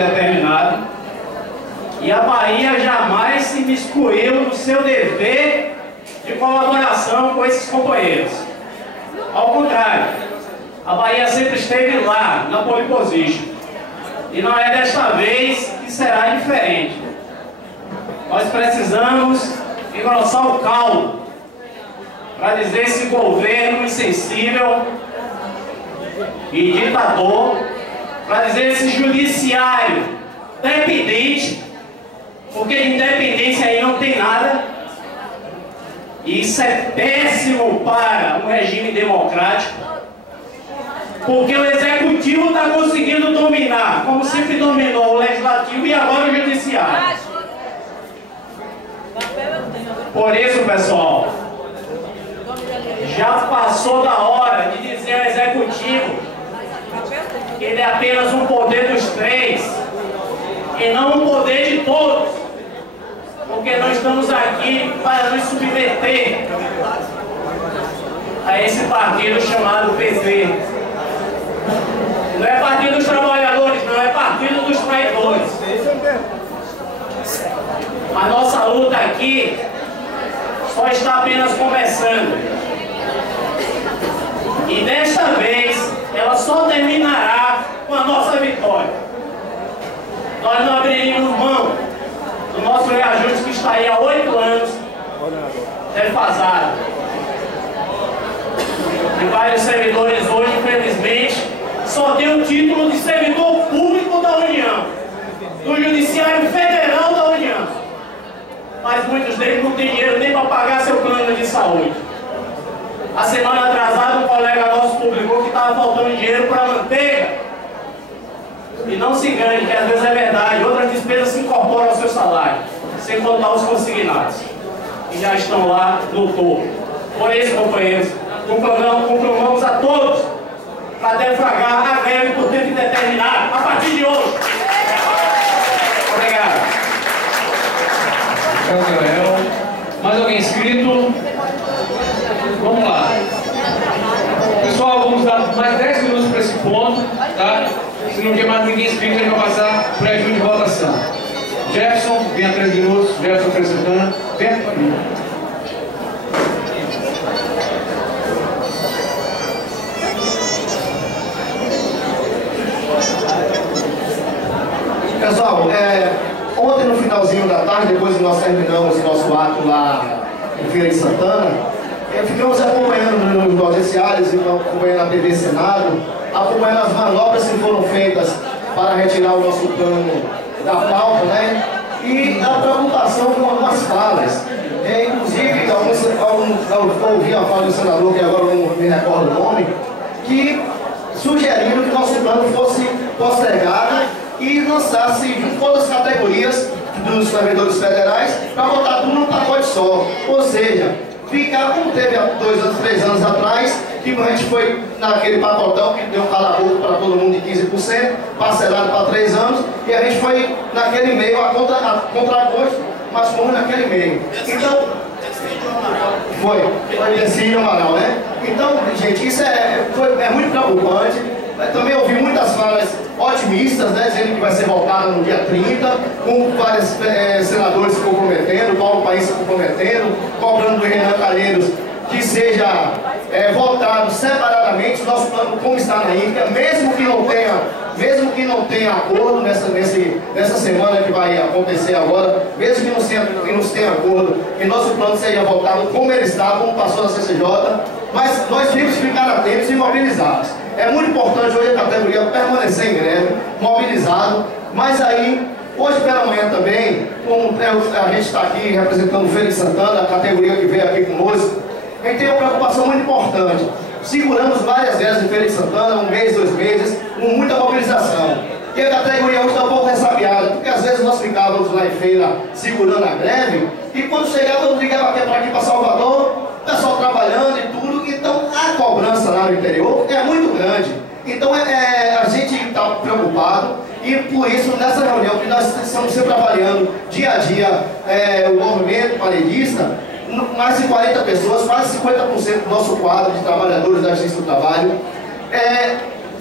determinado, e a Bahia jamais se miscuiu no seu dever de colaboração com esses companheiros. Ao contrário, a Bahia sempre esteve lá, na pole position, e não é desta vez que será diferente. Nós precisamos engrossar o caldo para dizer esse governo insensível e ditador, para dizer esse judiciário dependente, porque de independência aí não tem nada, e isso é péssimo para um regime democrático, porque o executivo está conseguindo dominar, como sempre dominou o legislativo e agora o judiciário. Por isso, pessoal, já passou da hora de dizer ao executivo que ele é apenas um poder dos três e não um poder de todos, porque nós estamos aqui para nos submeter a esse partido chamado PT. Não é partido dos trabalhadores, não, é partido dos traidores. A nossa luta aqui só está apenas começando. E desta vez, ela só terminará com a nossa vitória. Nós não abriremos mão do nosso reajuste que está aí há 8 anos, defasado. E vários servidores hoje, infelizmente, só têm o título de servidor público da União, do Judiciário Federal da União. Mas muitos deles não têm dinheiro nem para pagar seu plano de saúde. A semana atrasada, um colega nosso publicou que estava faltando dinheiro para manteiga. E não se engane, que às vezes é verdade, outras despesas se incorporam ao seu salário, sem contar os consignados, que já estão lá no topo. Por isso, companheiros, conclamamos a todos para deflagrar a greve por tempo indeterminado, a partir de hoje. Obrigado. Obrigado, Gabriel. Mais alguém inscrito? Vamos lá. Pessoal, vamos dar mais 10 minutos para esse ponto, tá? Se não tiver mais ninguém inscrito, a gente vai passar para o ajuste de votação. Jefferson, venha 3 minutos. Jefferson Crescentana, venha para mim. Pessoal, ontem no finalzinho da tarde, depois que nós terminamos o nosso ato lá em Feira de Santana, ficamos acompanhando nos noticiários, acompanhando a TV Senado, acompanhando as manobras que foram feitas para retirar o nosso plano da pauta, né? E a preocupação com algumas falas. Inclusive, eu ouvi a fala do senador, que agora eu não me recordo o nome, que sugeriram que o nosso plano fosse postergado e lançasse junto com todas as categorias dos servidores federais para botar tudo num pacote só. Ou seja, ficar como teve há 2 anos, 3 anos atrás, que a gente foi naquele pacotão que deu um cala-boca para todo mundo de 15%, parcelado para 3 anos, e a gente foi naquele meio, a contragosto, mas fomos naquele meio. Então, foi Decílio Amaral, né? Então, gente, isso é muito preocupante. Também ouvi muitas falas otimistas, né, dizendo que vai ser votada no dia 30, com vários senadores se comprometendo, Paulo País se comprometendo, cobrando do Renan Calheiros que seja votado separadamente o nosso plano como está na íntegra, mesmo que não tenha acordo nessa semana que vai acontecer agora, mesmo que não se tenha acordo, que nosso plano seja votado como ele está, como passou na CCJ, mas nós temos que ficar atentos e mobilizados. É muito importante hoje a categoria permanecer em greve, mobilizado, mas aí, hoje pela manhã também, como a gente está aqui representando o Feira de Santana, a categoria que veio aqui conosco, a gente tem uma preocupação muito importante. Seguramos várias greves em Feira de Santana, 1 mês, 2 meses, com muita mobilização. E a categoria hoje está um pouco ressabiada, porque às vezes nós ficávamos lá em feira segurando a greve, e quando chegávamos, ligava para aqui para Salvador, o pessoal trabalhando e tudo, então a cobrança lá no interior é muito grande. Então a gente está preocupado e por isso nessa reunião que nós estamos sempre avaliando dia a dia o movimento paredista, mais de 40 pessoas, quase 50% do nosso quadro de trabalhadores da Justiça do Trabalho,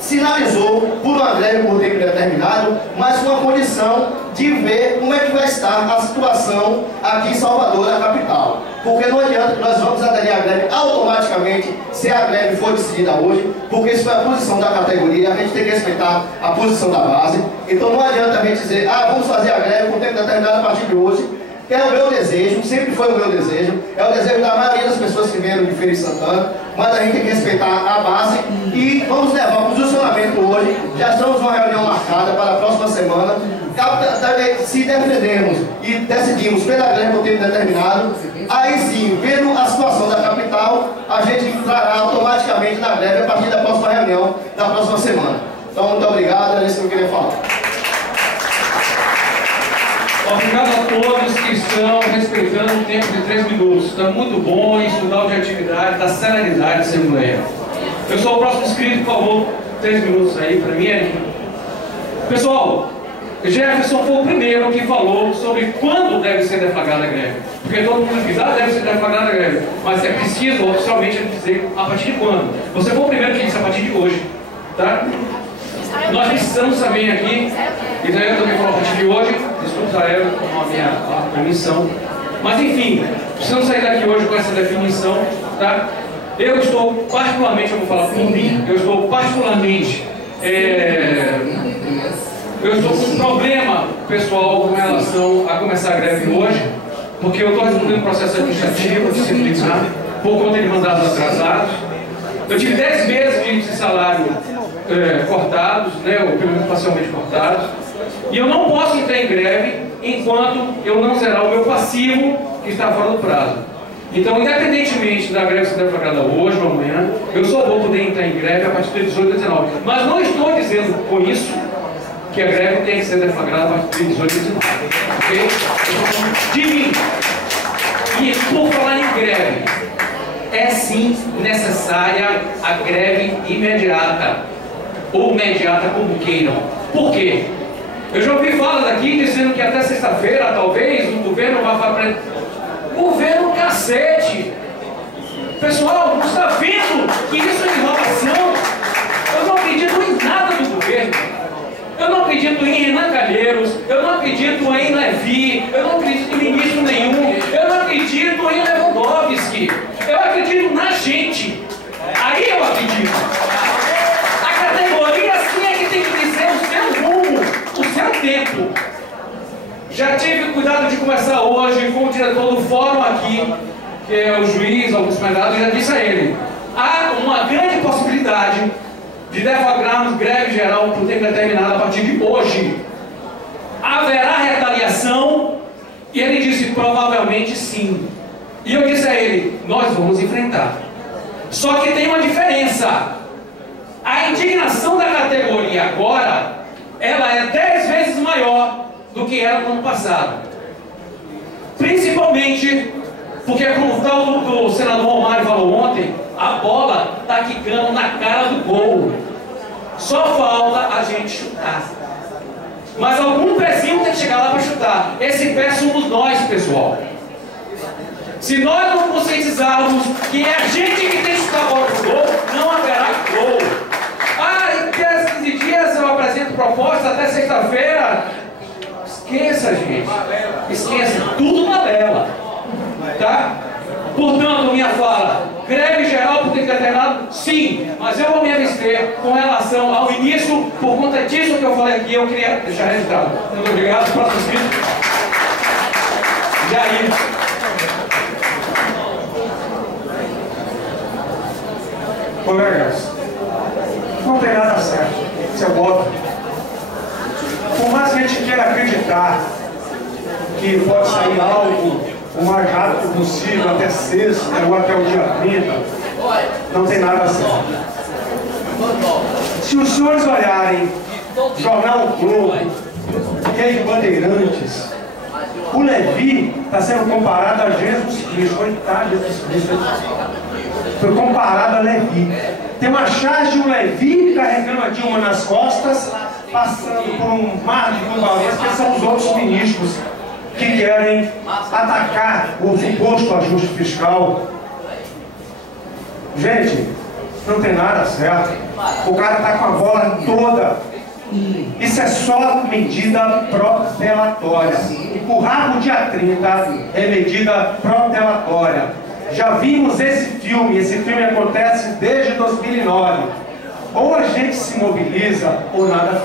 sinalizou por uma greve por tempo determinado, mas com a condição de ver como é que vai estar a situação aqui em Salvador, na capital. Porque não adianta que nós vamos aderir à greve automaticamente se a greve for decidida hoje, porque isso foi a posição da categoria, a gente tem que respeitar a posição da base. Então não adianta a gente dizer, vamos fazer a greve por tempo determinado a partir de hoje. É o meu desejo, sempre foi o meu desejo, é o desejo da maioria das pessoas que vieram de Feira de Santana, mas a gente tem que respeitar a base e vamos levar o posicionamento hoje. Já estamos numa reunião marcada para a próxima semana. Se defendermos e decidimos pela greve por tempo determinado, aí sim, vendo a situação da capital, a gente entrará automaticamente na greve a partir da próxima reunião da próxima semana. Então, muito obrigado, é isso que eu queria falar. Obrigado a todos que estão respeitando o tempo de 3 minutos. Está muito bom isso da objetividade, da celeridade da Assembleia. Pessoal, o próximo inscrito, por favor, 3 minutos aí para mim, Eric. Pessoal, Jefferson foi o primeiro que falou sobre quando deve ser deflagrada a greve. Porque todo mundo diz, deve ser deflagrada a greve. Mas é preciso oficialmente dizer a partir de quando. Você foi o primeiro que disse a partir de hoje. Tá? Nós precisamos saber aqui, Israel também falou a partir de hoje, desculpa Israel, com a minha permissão, mas enfim, precisamos sair daqui hoje com essa definição, tá? Eu estou particularmente, eu vou falar por mim, eu estou particularmente, eu estou com um problema pessoal com relação a começar a greve hoje, porque eu estou respondendo um processo administrativo, disciplinar, por conta de mandatos atrasados. Eu tive 10 meses de salário cortados, né, ou pelo menos parcialmente cortados, e eu não posso entrar em greve enquanto eu não zerar o meu passivo que está fora do prazo. Então, independentemente da greve ser deflagrada hoje ou amanhã, eu só vou poder entrar em greve a partir de 18 a 19. Mas não estou dizendo com isso que a greve tem que ser deflagrada a partir de 18 a 19. Ok? Eu estou falando de mim. E por falar em greve, é sim necessária a greve imediata. Ou imediata, como queiram. Por quê? Eu já ouvi falas aqui dizendo que até sexta-feira, talvez, o governo vai falar para... Governo cacete! Pessoal, não está vendo que isso é enrolação? Eu não acredito em nada do governo. Eu não acredito em Renan Calheiros, eu não acredito em Levi, eu não acredito em ministro nenhum, eu não acredito em Lewandowski. Eu acredito na gente. Aí eu acredito. A categoria sim é que tem que dizer o seu rumo, o seu tempo. Já tive cuidado de começar hoje com o diretor do fórum aqui, que é o juiz Augusto Medrado, já disse a ele: há uma grande possibilidade de deflagrarmos greve geral por tempo determinado a partir de hoje. Haverá retaliação? E ele disse: provavelmente sim. E eu disse a ele: nós vamos enfrentar. Só que tem uma diferença. A indignação da categoria agora, ela é 10 vezes maior do que era no ano passado. Principalmente porque, como o tal do senador Romário falou ontem, a bola está quicando na cara do gol. Só falta a gente chutar. Mas algum pezinho tem que chegar lá para chutar. Esse pé somos nós, pessoal. Se nós não conscientizarmos que é a gente que tem que chutar a bola pro gol, não haverá gol. Em 15 dias eu apresento proposta até sexta-feira. Esqueça, gente. Esqueça. Tudo balela. Tá? Portanto, minha fala, greve geral por tempo determinado? Sim, mas eu vou me abster com relação ao início, por conta disso que eu falei aqui, eu queria deixar registrado. Muito obrigado. Próximo inscrito. Jair. Colegas, não tem nada certo, seu voto. Por mais que a gente queira acreditar que pode sair algo o mais rápido possível, até sexta ou até o dia 30, não tem nada certo. Se os senhores olharem Jornal O Globo, Rede Bandeirantes, o Levi está sendo comparado a Jesus Cristo. Coitado de Jesus Cristo. Foi comparado a Levi. Tem uma charge de um Levi carregando a Dilma nas costas, passando por um mar de tubarões, que são os outros ministros que querem atacar o suposto ajuste fiscal. Gente, não tem nada certo. O cara está com a bola toda. Isso é só medida protelatória. Empurrar no dia 30 é medida protelatória. Já vimos esse filme acontece desde 2009. Ou a gente se mobiliza ou nada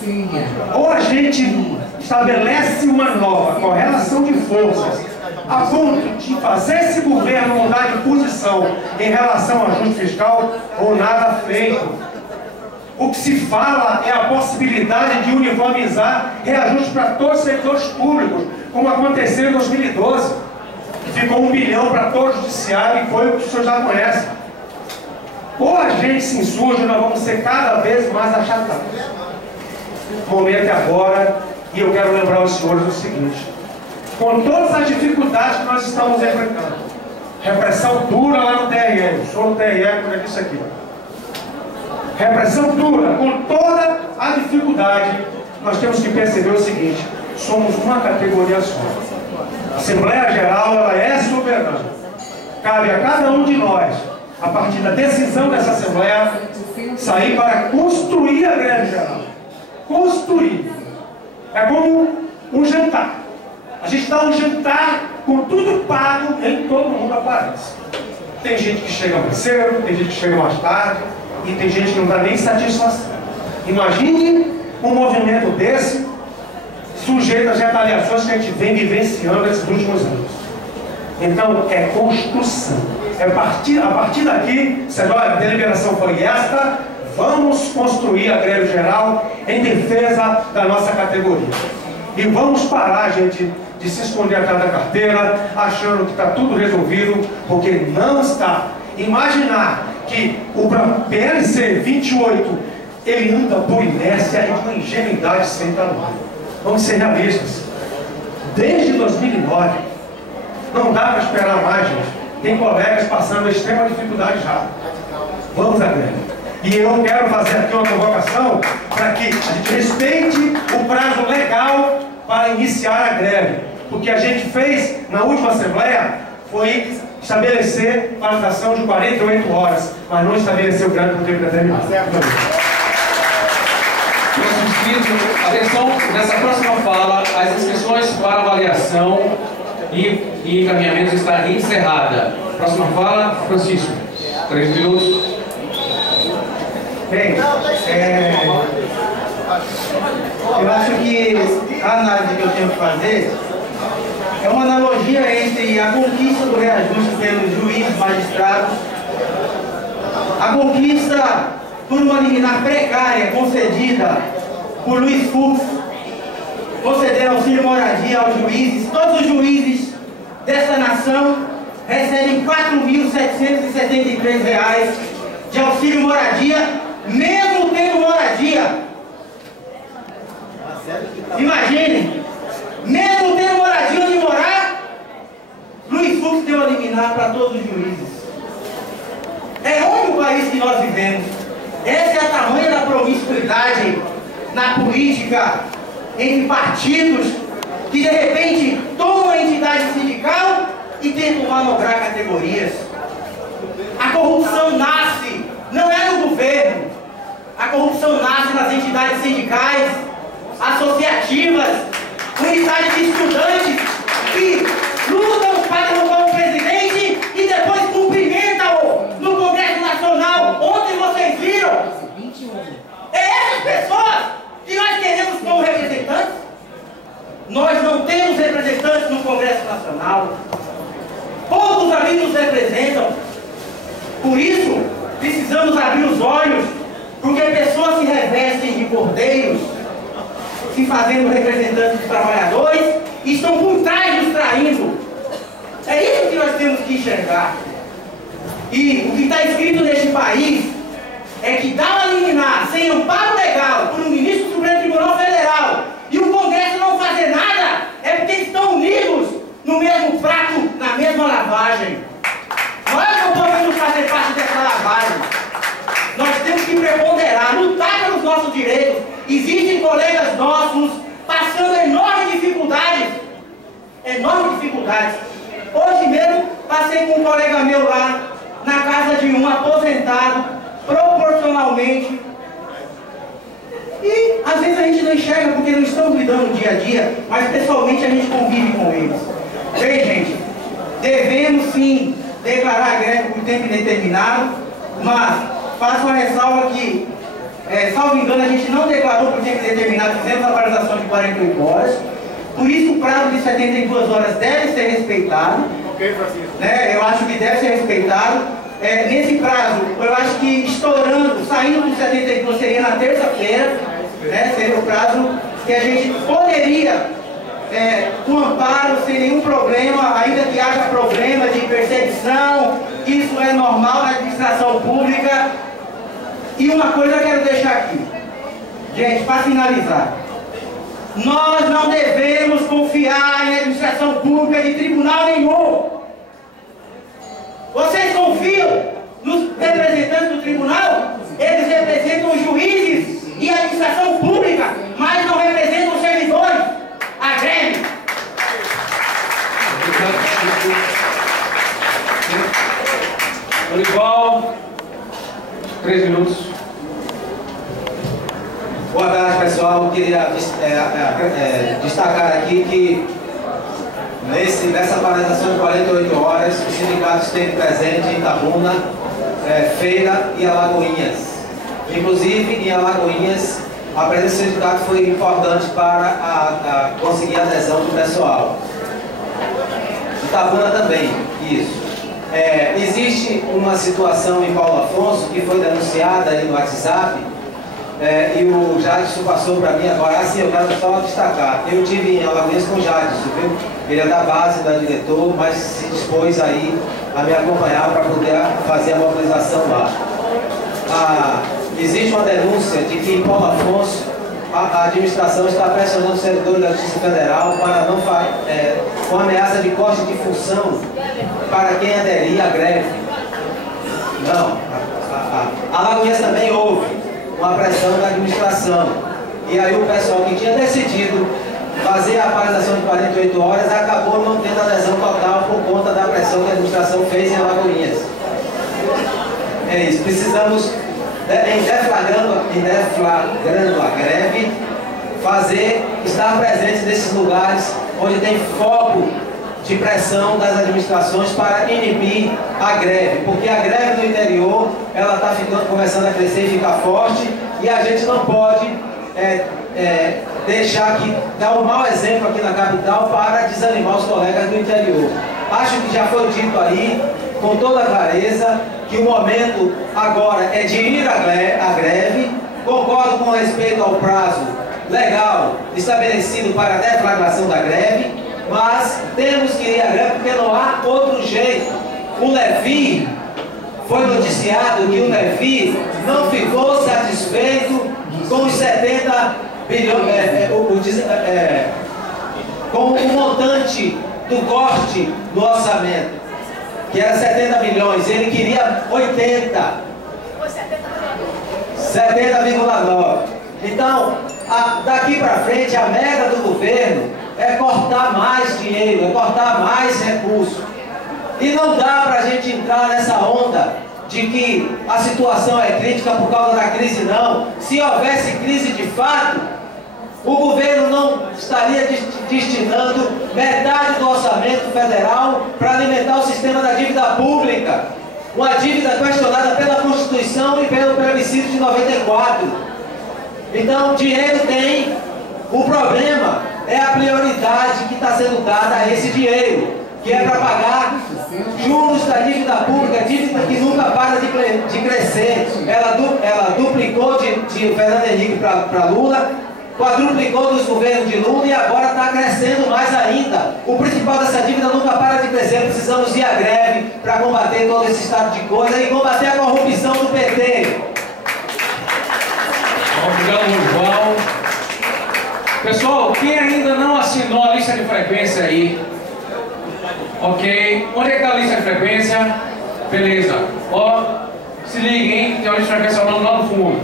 feito. Ou a gente estabelece uma nova correlação de forças a ponto de fazer esse governo mudar de posição em relação ao ajuste fiscal, ou nada feito. O que se fala é a possibilidade de uniformizar reajuste para todos os setores públicos, como aconteceu em 2012, que ficou 1 bilhão para todo o judiciário, e foi o que o senhor já conhece. Ou a gente se insurge, nós vamos ser cada vez mais achatados. O momento é agora, e eu quero lembrar os senhores o seguinte: com todas as dificuldades que nós estamos enfrentando, repressão dura lá no TRE, eu sou no TRE, como eu disse aqui, repressão dura, com toda a dificuldade, nós temos que perceber o seguinte: somos uma categoria só. A Assembleia Geral, ela é soberana. Cabe a cada um de nós, a partir da decisão dessa Assembleia, sair para construir a greve geral. Construir. É como um jantar. A gente dá um jantar com tudo pago, nem todo mundo aparece. Tem gente que chega mais cedo, tem gente que chega mais tarde, e tem gente que não dá nem satisfação. Imagine um movimento desse sujeito às retaliações que a gente vem vivenciando nesses últimos anos. Então, é construção. A partir daqui, a deliberação foi esta: vamos construir a greve geral em defesa da nossa categoria. E vamos parar, gente, de se esconder atrás da carteira, achando que está tudo resolvido, porque não está. Imaginar que o PLC 28, ele anda por inércia e uma ingenuidade sem tamanho. Vamos ser realistas. Desde 2009, não dá para esperar mais, gente. Tem colegas passando a extrema dificuldade já. Vamos à greve. E eu quero fazer aqui uma convocação para que a gente respeite o prazo legal para iniciar a greve. O que a gente fez na última Assembleia foi estabelecer paralisação de 48 horas, mas não estabeleceu greve por tempo determinado. Atenção, nessa próxima fala, as inscrições para avaliação e encaminhamento está encerrada. Próxima fala, Francisco. 3 minutos. Bem, eu acho que a análise que eu tenho que fazer é uma analogia entre a conquista do reajuste pelos juízes magistrados, a conquista por uma liminar precária concedida por Luiz Fux, concedendo auxílio moradia aos juízes. Todos os juízes dessa nação recebem R$ 4.773 de auxílio moradia, mesmo tendo moradia. Imagine, mesmo tendo moradia onde morar, Luiz Fux deu a liminar para todos os juízes. É onde o país que nós vivemos. Essa é a tamanha da promiscuidade na política, entre partidos que de repente tomam a entidade sindical e tentam manobrar categorias. A corrupção nasce, não é no governo, a corrupção nasce nas entidades sindicais, associativas, unidades de estudantes que lutam para derrubar o presidente e depois cumprimentam-o no Congresso Nacional. Ontem vocês viram? É essas pessoas que nós queremos como representantes. Nós não temos representantes no Congresso Nacional. Poucos ali nos representam. Por isso, precisamos abrir os olhos, porque pessoas se revestem de cordeiros, se fazendo representantes dos trabalhadores, e estão por trás nos traindo. É isso que nós temos que enxergar. E o que está escrito neste país é que dá uma liminar sem amparo legal por um ministro do Supremo Tribunal Federal e o Congresso não fazer nada, é porque estão unidos no mesmo prato, na mesma lavagem. Nós não podemos fazer parte dessa lavagem. Nós temos que preponderar, lutar pelos nossos direitos. Existem colegas nossos passando enormes dificuldades. Enormes dificuldades. Hoje mesmo passei com um colega meu lá na casa de um aposentado, proporcionalmente profissionalmente. E às vezes a gente não enxerga porque não estamos lidando no dia a dia, mas pessoalmente a gente convive com eles. Bem, gente, devemos sim declarar a greve por tempo indeterminado, mas faço uma ressalva que, salvo engano, a gente não declarou por tempo indeterminado, fizemos a paralisação de 48 horas, por isso o prazo de 72 horas deve ser respeitado. Ok, Francisco. Né? Eu acho que deve ser respeitado. Nesse prazo, eu acho que estourando, saindo dos 72 seria na terça-feira, né? Seria o prazo que a gente poderia, com amparo, sem nenhum problema, ainda que haja problema de perseguição, isso é normal na administração pública. E uma coisa eu quero deixar aqui, gente, para finalizar. Nós não devemos confiar em administração pública de tribunal nenhum. Vocês confiam nos representantes do tribunal? Eles representam os juízes e a administração pública, mas não representam os servidores. A greve. Dorival, 3 minutos. Boa tarde, pessoal. Eu queria destacar aqui que nessa paralisação de 48 horas, o sindicato esteve presente em Itabuna, Feira e Alagoinhas. Inclusive, em Alagoinhas, a presença do sindicato foi importante para conseguir a adesão do pessoal. Itabuna também, isso. Existe uma situação em Paulo Afonso que foi denunciada aí no WhatsApp, e o Jadson passou para mim agora. Assim, eu quero só destacar, eu tive em Alagoinhas com o Jadson, viu? Ele é da base, da diretor, mas se dispôs aí a me acompanhar para poder fazer a mobilização lá. Existe uma denúncia de que em Paulo Afonso a administração está pressionando os servidores da Justiça Federal para não com ameaça de corte de função para quem aderir à greve. Não, Alagoinhas também houve uma pressão da administração. E aí o pessoal que tinha decidido fazer a paralisação de 48 horas acabou não tendo adesão total por conta da pressão que a administração fez em Alagoinhas. É isso, precisamos, em deflagrando a greve, estar presentes nesses lugares onde tem foco de pressão das administrações para inibir a greve, porque a greve no interior ela está começando a crescer e ficar forte, e a gente não pode deixar que dar um mau exemplo aqui na capital para desanimar os colegas do interior. Acho que já foi dito aí com toda clareza que o momento agora é de ir à greve. Concordo com respeito ao prazo legal estabelecido para a deflagração da greve, mas temos que ir à greve porque não há outro jeito. O Levi, foi noticiado que o Levi não ficou satisfeito com os 70 bilhões, com o montante do corte do orçamento, que era 70 bilhões, ele queria 80. 70,9. Então, daqui para frente, a meta do governo é cortar mais dinheiro, é cortar mais recursos. E não dá para a gente entrar nessa onda de que a situação é crítica por causa da crise, não. Se houvesse crise de fato, o governo não estaria destinando metade do orçamento federal para alimentar o sistema da dívida pública. Uma dívida questionada pela Constituição e pelo plebiscito de 94. Então, dinheiro tem. O problema é a prioridade que está sendo dada a esse dinheiro, que é para pagar juros da dívida pública, dívida que nunca para de crescer. Ela duplicou de Fernando Henrique para Lula, quadruplicou dos governos de Lula e agora está crescendo mais ainda. O principal dessa dívida nunca para de crescer. Precisamos ir à greve para combater todo esse estado de coisa e combater a corrupção do PT. Obrigado, João. Pessoal, quem ainda não assinou a lista de frequência aí? Ok. Onde é que está a lista de frequência? Beleza. Ó, se liga, hein? Tem uma lista de frequência lá no fundo.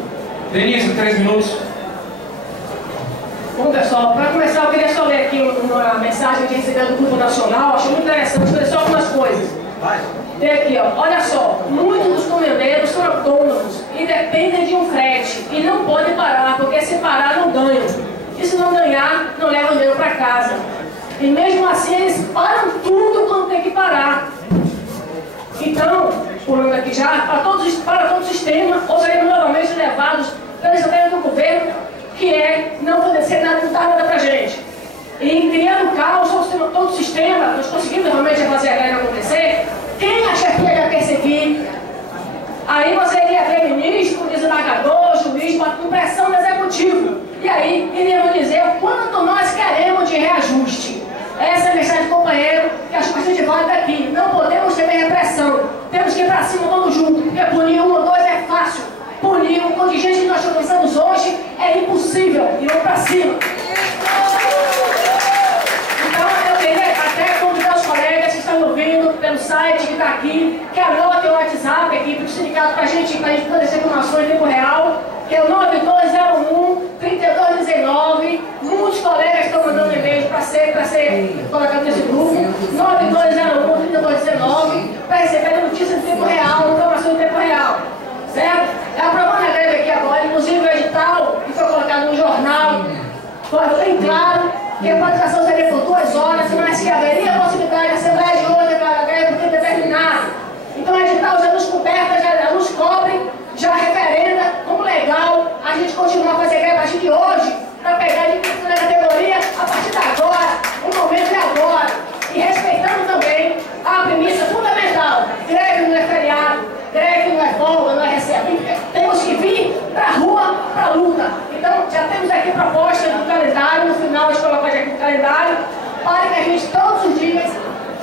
Denise, 3 minutos. Bom, pessoal, para começar eu queria só ler aqui uma mensagem que recebeu do Grupo Nacional. Acho muito interessante, escolher só algumas coisas. Tem aqui, ó, olha só, muitos dos caminhoneiros são autônomos e dependem de um frete. E não pode parar, porque se parar não ganham. E se não ganhar, não levam dinheiro para casa. E mesmo assim eles param tudo quando tem que parar. Então, pulando aqui já, para todo o sistema, ou seremos novamente levados pela estratégia do governo, que é não fornecer nada, não dar nada para a gente. E criando caos, todo o sistema, nós conseguimos realmente fazer a greve acontecer. Quem a chefia ia perseguir? Aí você iria ver ministro, desembargador, juiz, com pressão do executivo. E aí iríamos dizer o quanto nós queremos de reajuste. Essa é a mensagem, companheiro, que a gente vai daqui. Não podemos ter repressão. Temos que ir para cima todos juntos. Porque punir um ou dois é fácil. Punir o contingente que nós começamos hoje é impossível. E vamos para cima. Então eu queria até convidar os colegas que estão ouvindo pelo site que está aqui, que anotem o WhatsApp aqui do sindicato para a gente poder essa informação em tempo real, que é o 9201-3219. Muitos colegas estão mandando e-mail para ser colocado nesse grupo. 9201-3219, para receber notícias em tempo real, informação em tempo real. Certo? Aprovando a greve aqui agora, inclusive o edital que foi colocado no jornal, foi bem claro que a paralisação seria por 2 horas, mas que haveria a possibilidade de a Assembleia de hoje declarar a greve por tempo determinado. Então o edital já nos coberta, já nos cobre, já referenda como legal a gente continuar a fazer greve a partir de hoje, para pegar de na categoria a partir de agora, o momento é agora. E respeitando também a premissa fundamental: greve não é feriado, greve não é folga, não é recebido. Temos que vir para a rua, para a luta. Então já temos aqui proposta do calendário, no final a gente coloca aqui no calendário, para que a gente todos os dias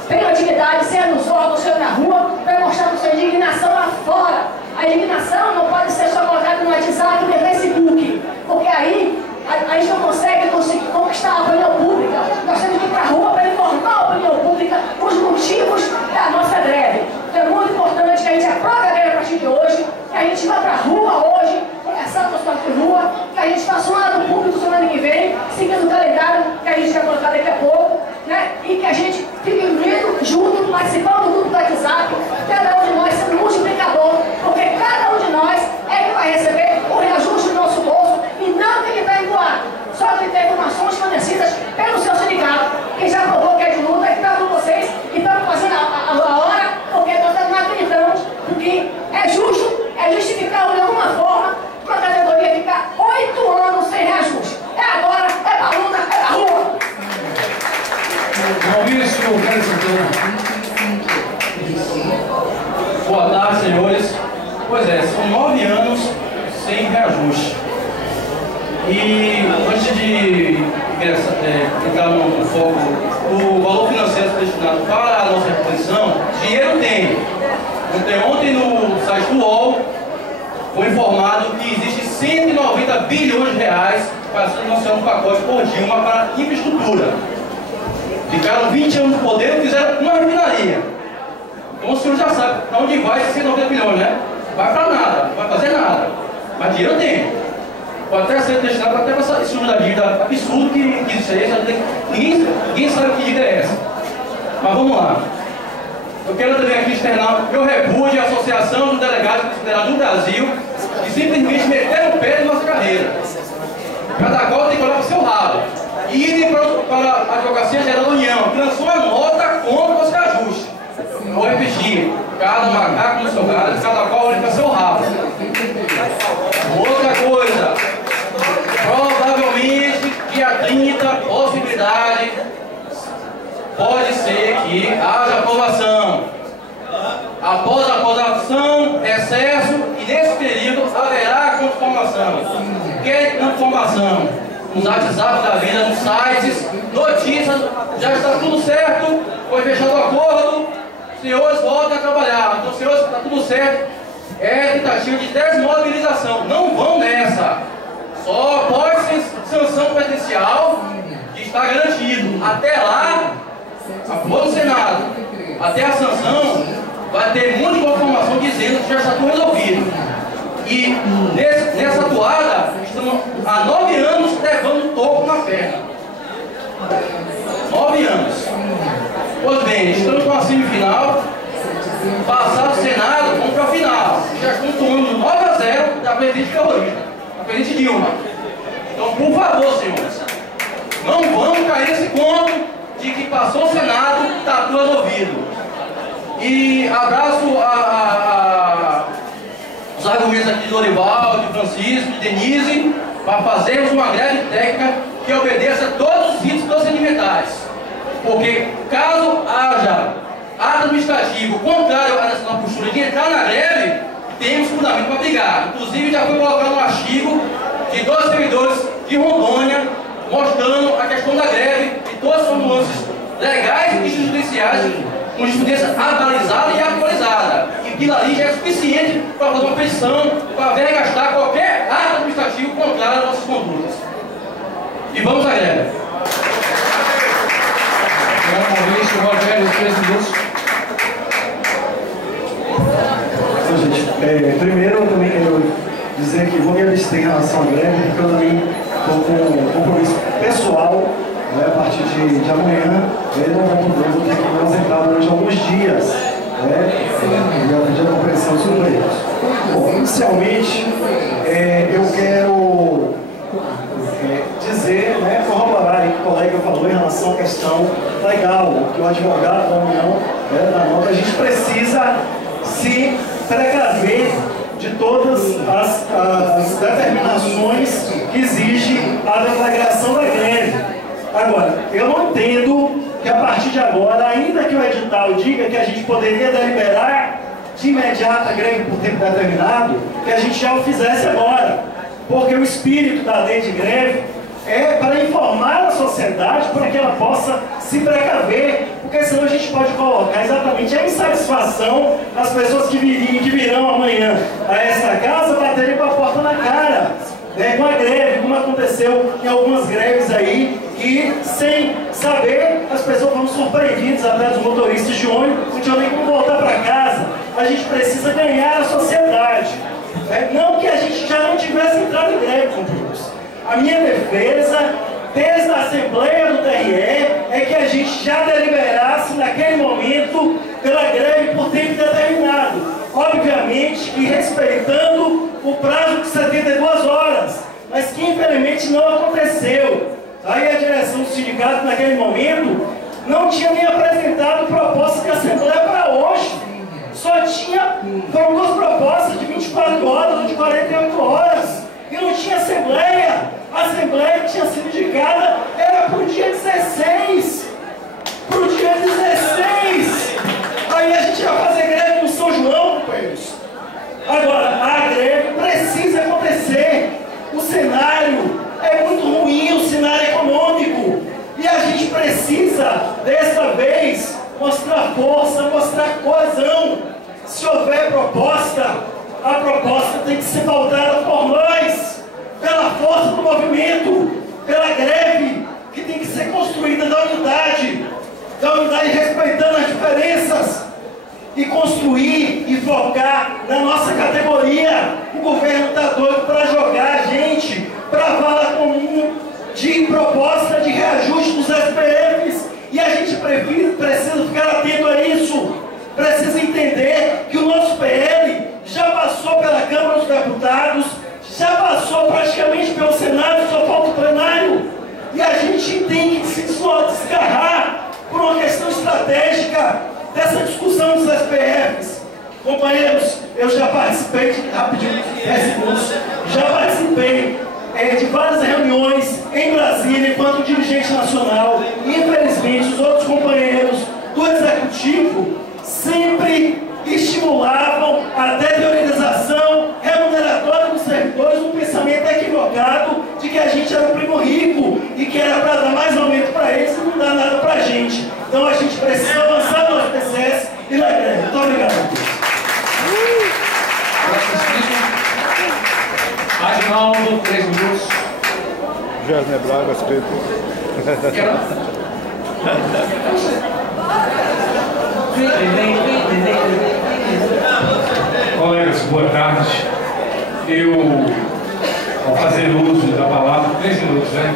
tenha atividade, seja nos órgãos, seja na rua, para mostrar nossa indignação lá fora. A indignação não pode ser só colocada no WhatsApp e no Facebook, porque aí a gente não consegue conquistar a opinião pública. Nós temos que ir para a rua para informar a opinião pública os motivos da nossa greve. Então é muito importante que a gente aprove a greve a partir de hoje, que a gente vá para a rua hoje, conversar com os de rua, que a gente faça um ato público semana que vem, seguindo o calendário que a gente vai colocar daqui a pouco, né? E que a gente fique unido, junto, participando do grupo do WhatsApp, cada um de nós sendo multiplicador, porque cada um de nós é que vai receber o reajuste do nosso bolso e não quem está encoado. Só que tem informações fornecidas pelo seu sindicato, que já provou que é de luta, que está com vocês e estamos fazendo a hora, porque nós não acreditamos que é justo, é justificável de alguma forma uma categoria ficar 8 anos sem reajuste. É agora, é para a luta, é para a rua. Maurício Santana. Boa tarde, senhores. Pois é, são 9 anos sem reajuste. E antes de entrar no foco do valor financeiro destinado para a nossa reposição, dinheiro tem. Ontem no site do UOL foi informado que existe 190 bilhões de reais para ser financiado um pacote por Dilma para infraestrutura. Ficaram 20 anos no poder e fizeram uma refinaria. Então o senhor já sabe para onde vai esses 190 bilhões, né? Vai para nada, não vai fazer nada. Mas dinheiro tem. Pode até ser destinado até para esse uso da dívida absurdo que existe aí. Ninguém sabe que dívida é essa. Mas vamos lá. Eu quero também aqui externar meu repúdio à Associação dos Delegados Considerados do Brasil, que simplesmente meteram o pé na nossa carreira. Cada qual tem que olhar para o seu rabo. E irem para a Advocacia Geral da União, que lançou a nota contra os reajustes. Vou repetir: cada macaco no seu galho, cada qual olha para o seu rabo. Outra coisa, provavelmente dia 30, possibilidade, pode ser que haja aprovação. Após a aprovação, recesso, e nesse período haverá transformação. O que é transformação? Nos WhatsApp da vida, nos sites, notícias, já está tudo certo, foi fechado o acordo, senhores voltem a trabalhar. Então, senhores, está tudo certo, é tentativa de desmobilização. Não vão nessa. Só após sanção presidencial, que está garantido. Até lá, após o Senado, até a sanção, vai ter muita informação dizendo que já está tudo resolvido. E nessa atuada, estamos há 9 anos levando toco na perna. 9 anos. Pois bem, estamos com a semifinal. Passado o Senado, vamos para a final. Já estamos tomando 9-0 presidente terrorista, a presidente Dilma. Então, por favor, senhores, não vamos cair nesse conto de que passou o Senado, está tudo resolvido. E abraço os argumentos aqui de Dorival, de Francisco, de Denise, para fazermos uma greve técnica que obedeça a todos os ritos procedimentais. Porque caso haja ato administrativo contrário a essa postura de entrar na greve, temos fundamento para brigar. Inclusive já foi colocado um artigo de 2 servidores de Rondônia mostrando a questão da greve e todas as nuances legais e judiciais com justiça atualizada e atualizada. E aquilo ali já é suficiente para fazer uma petição, para vergastar qualquer ato administrativo contrário às nossas condutas. E vamos à greve. Maurício, Rogério, 3 minutos. Gente, primeiro eu também quero dizer que vou me abster em relação à greve, porque eu também estou com um compromisso pessoal, né, a partir de amanhã, eu não vou ter que me ausentar durante alguns dias, né, de compreensão dos empregos. Bom, inicialmente, eu quero dizer, né, corroborar aí o que o colega falou em relação à questão legal, que o advogado da União, da nota, a gente precisa se precaver de todas as determinações que exige a declaração da greve. Agora, eu não entendo que a partir de agora, ainda que o edital diga que a gente poderia deliberar de imediato a greve por tempo determinado, que a gente já o fizesse agora. Porque o espírito da lei de greve é para informar a sociedade para que ela possa se precaver, porque senão a gente pode colocar exatamente a insatisfação das pessoas que virão amanhã a esta casa baterem com a porta na cara, né, com a greve, como aconteceu em algumas greves aí, e sem saber as pessoas foram surpreendidas, até dos motoristas de ônibus, não tinham nem como voltar para casa. A gente precisa ganhar a sociedade, né? Não que a gente já não tivesse entrado em greve, companheiros. A minha defesa, desde a Assembleia do TRE, é que a gente já deliberasse naquele momento pela greve por tempo determinado. Obviamente que respeitando o prazo de 72 horas, mas que infelizmente não aconteceu. Aí a direção do sindicato naquele momento não tinha nem apresentado proposta de Assembleia para hoje. Foram 2 propostas de 24 horas ou de 48 horas. E não tinha Assembleia. A Assembleia que tinha sido indicada era para o dia 16. Para o dia 16. Aí a gente vai fazer greve no São João, companheiros. Agora, a greve precisa acontecer. O cenário é muito ruim, o cenário econômico. E a gente precisa, dessa vez, mostrar força, mostrar coesão. Se houver proposta, a proposta tem que ser pautada por nós, pela força do movimento, pela greve, que tem que ser construída da unidade respeitando as diferenças, e construir e focar na nossa categoria. O governo está doido para jogar a gente para a vala comum de proposta de reajuste dos SPFs, e a gente precisa ficar atento a isso. Precisa entender que o nosso PL já passou pela Câmara dos Deputados, já passou praticamente pelo Senado, só falta o plenário. E a gente tem que se desgarrar por uma questão estratégica dessa discussão dos SPFs. Companheiros, eu já participei, rapidinho, 10 segundos, já participei de várias reuniões em Brasília enquanto dirigente nacional. Infelizmente, os outros companheiros do Executivo sempre estimulavam a deteriorização remuneratória dos servidores, um pensamento equivocado de que a gente era um primo rico e que era para dar mais aumento para eles e não dar nada para a gente. Então a gente precisa avançar no FPCS e na greve. Muito obrigado. Aginaldo, 3 minutos. Jasne Braga, escrito. Colegas, boa tarde. Eu, ao fazer uso da palavra, 3 minutos, né?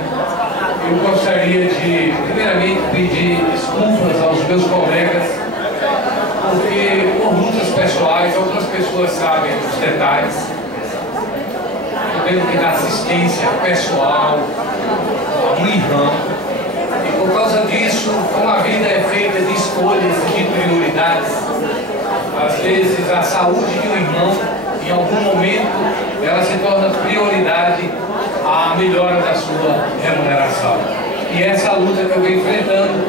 Eu gostaria de, primeiramente, pedir desculpas aos meus colegas, porque por lutas pessoais, algumas pessoas sabem os detalhes. tendo que dar assistência pessoal a um irmão. E por causa disso, como a vida é feita de escolhas e de prioridades, às vezes a saúde de um irmão, em algum momento, ela se torna prioridade à melhora da sua remuneração. E essa luta que eu venho enfrentando,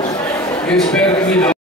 eu espero que melhore.